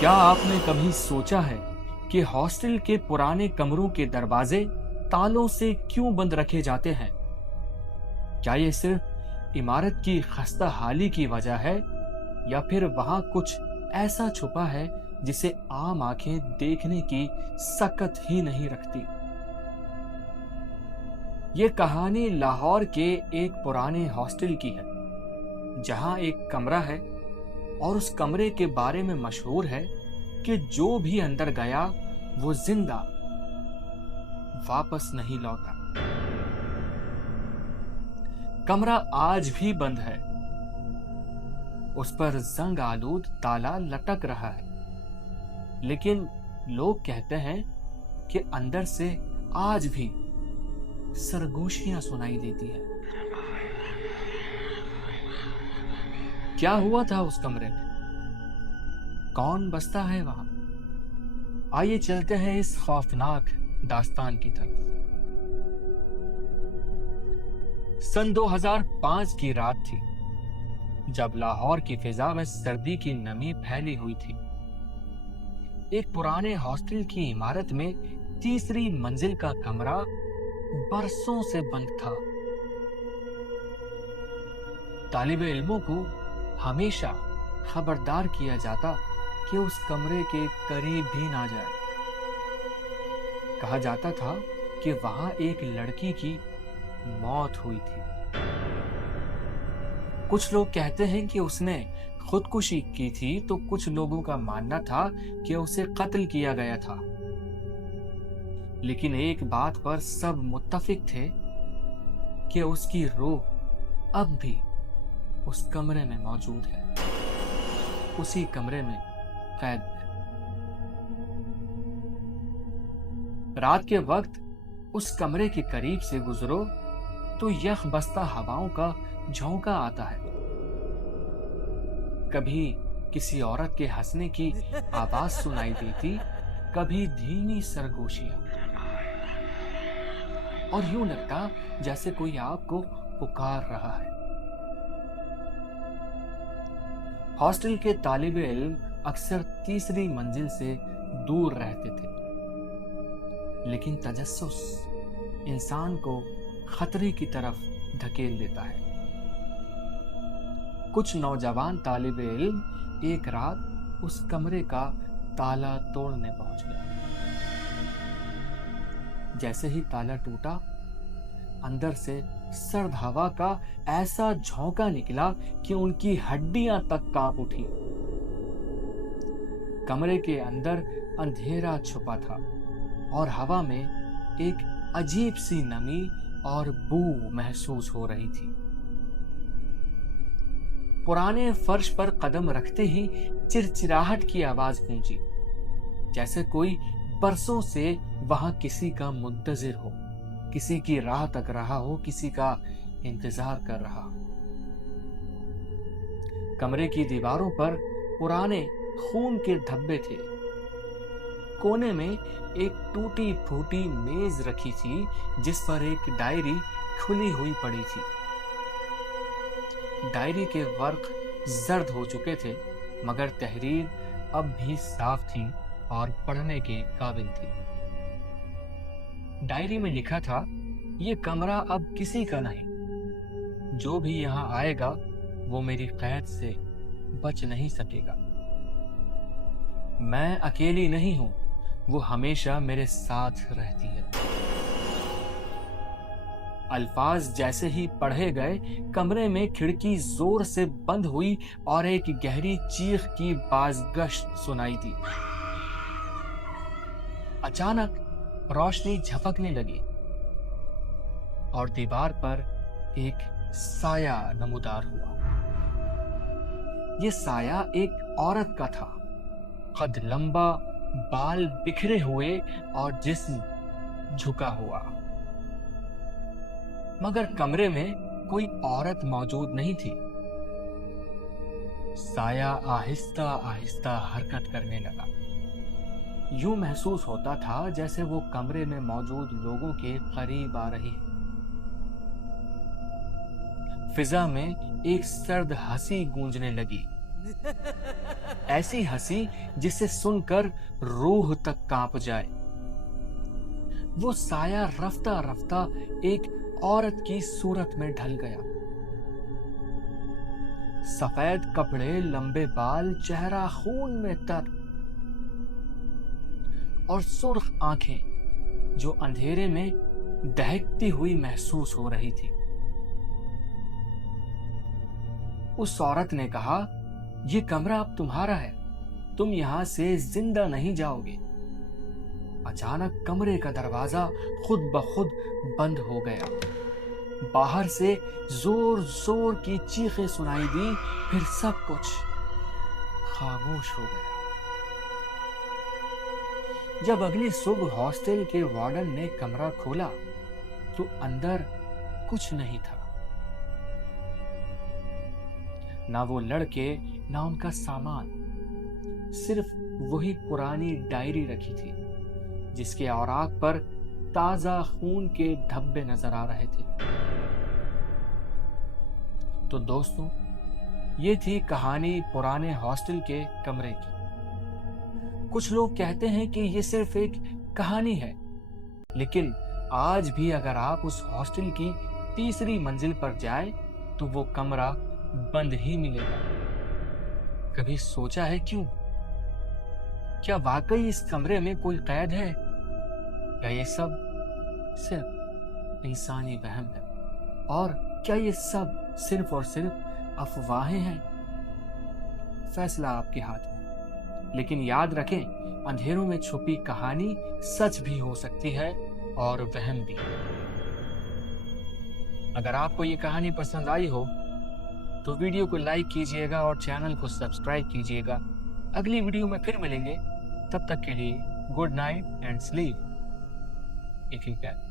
क्या आपने कभी सोचा है कि हॉस्टल के पुराने कमरों के दरवाजे तालों से क्यों बंद रखे जाते हैं? क्या ये सिर्फ इमारत की खस्ता हाली की वजह है या फिर वहां कुछ ऐसा छुपा है जिसे आम आंखें देखने की सकत ही नहीं रखती? ये कहानी लाहौर के एक पुराने हॉस्टल की है, जहां एक कमरा है और उस कमरे के बारे में मशहूर है कि जो भी अंदर गया वो जिंदा वापस नहीं लौटा। कमरा आज भी बंद है, उस पर जंग आलूद ताला लटक रहा है, लेकिन लोग कहते हैं कि अंदर से आज भी सरगोशियां सुनाई देती है। क्या हुआ था उस कमरे में? कौन बसता है वहां? आइए चलते हैं इस खौफनाक दास्तान की तरफ। सन 2005 की रात थी, जब लाहौर की फिजा में सर्दी की नमी फैली हुई थी। एक पुराने हॉस्टल की इमारत में तीसरी मंजिल का कमरा बरसों से बंद था। तालिबे इल्मों को हमेशा खबरदार किया जाता कि उस कमरे के करीब भी ना जाए। कहा जाता था कि वहां एक लड़की की मौत हुई थी। कुछ लोग कहते हैं कि उसने खुदकुशी की थी, तो कुछ लोगों का मानना था कि उसे कत्ल किया गया था। लेकिन एक बात पर सब मुत्तफिक थे कि उसकी रूह अब भी उस कमरे में मौजूद है, उसी कमरे में कैद है। रात के वक्त उस कमरे के करीब से गुजरो तो यख बस्ता हवाओं का झोंका आता है। कभी किसी औरत के हंसने की आवाज सुनाई देती, कभी धीमी सरगोशियां, और यूं लगता जैसे कोई आपको पुकार रहा है। हॉस्टल के तालिबे इल्म अक्सर तीसरी मंजिल से दूर रहते थे, लेकिन तजस्सुस इंसान को खतरे की तरफ धकेल देता है। कुछ नौजवान तालिबे इल्म एक रात उस कमरे का ताला तोड़ने पहुंच गए। जैसे ही ताला टूटा, अंदर से सर्द हवा का ऐसा झोंका निकला कि उनकी हड्डियां तक कांप उठी। कमरे के अंदर अंधेरा छुपा था और हवा में एक अजीब सी नमी और बू महसूस हो रही थी। पुराने फर्श पर कदम रखते ही चिरचिराहट की आवाज गूंजी, जैसे कोई बरसों से वहां किसी का मुंतजिर हो, किसी की राह तक रहा हो, किसी का इंतजार कर रहा हो। कमरे की दीवारों पर पुराने खून के धब्बे थे। कोने में एक टूटी फूटी मेज रखी थी, जिस पर एक डायरी खुली हुई पड़ी थी। डायरी के वर्क जर्द हो चुके थे, मगर तहरीर अब भी साफ थी और पढ़ने के काबिल थी। डायरी में लिखा था, ये कमरा अब किसी का नहीं। जो भी यहाँ आएगा वो मेरी कैद से बच नहीं सकेगा। मैं अकेली नहीं हूं, वो हमेशा मेरे साथ रहती है। अल्फाज जैसे ही पढ़े गए, कमरे में खिड़की जोर से बंद हुई और एक गहरी चीख की बाज़गश्त सुनाई दी। अचानक रोशनी झपकने लगी और दीवार पर एक साया नमूदार हुआ। यह साया एक औरत का था, कद लंबा, बाल बिखरे हुए और जिस्म झुका हुआ। मगर कमरे में कोई औरत मौजूद नहीं थी। साया आहिस्ता आहिस्ता हरकत करने लगा। यूं महसूस होता था जैसे वो कमरे में मौजूद लोगों के करीब आ रही है। फिजा में एक सर्द हंसी गूंजने लगी। ایسی ہنسی جسے سن کر روح تک کانپ جائے۔ وہ سایہ رفتہ رفتہ ایک عورت کی صورت میں ڈھل گیا۔ سفید کپڑے، لمبے بال، چہرہ خون میں تر اور سرخ آنکھیں جو اندھیرے میں دہکتی ہوئی محسوس ہو رہی تھی۔ اس عورت نے کہا، یہ کمرہ اب تمہارا ہے، تم یہاں سے زندہ نہیں جاؤ گے۔ اچانک کمرے کا دروازہ خود بخود بند ہو گیا۔ باہر سے زور زور کی چیخیں سنائی دی، پھر سب کچھ خاموش ہو گیا۔ جب اگلی صبح ہاسٹل کے وارڈن نے کمرہ کھولا تو اندر کچھ نہیں تھا، نہ وہ لڑکے نہ ان کا سامان، صرف وہی پرانی ڈائری رکھی تھی جس کے اوراق پر تازہ خون کے دھبے نظر آ رہے تھے۔ تو دوستوں، یہ تھی کہانی پرانے ہاسٹل کے کمرے کی۔ کچھ لوگ کہتے ہیں کہ یہ صرف ایک کہانی ہے، لیکن آج بھی اگر آپ اس ہاسٹل کی تیسری منزل پر جائیں تو وہ کمرہ بند ہی ملے گا۔ کبھی سوچا ہے کیوں؟ کیا واقعی اس کمرے میں کوئی قید ہے، یا یہ سب صرف انسانی وہم ہے؟ اور کیا یہ سب صرف اور صرف افواہیں ہیں؟ فیصلہ آپ کے ہاتھ میں، لیکن یاد رکھیں، اندھیروں میں چھپی کہانی سچ بھی ہو سکتی ہے اور وہم بھی۔ اگر آپ کو یہ کہانی پسند آئی ہو تو ویڈیو کو لائک کیجئے گا اور چینل کو سبسکرائب کیجئے گا۔ اگلی ویڈیو میں پھر ملیں گے، تب تک کے لیے good night and sleep if you can.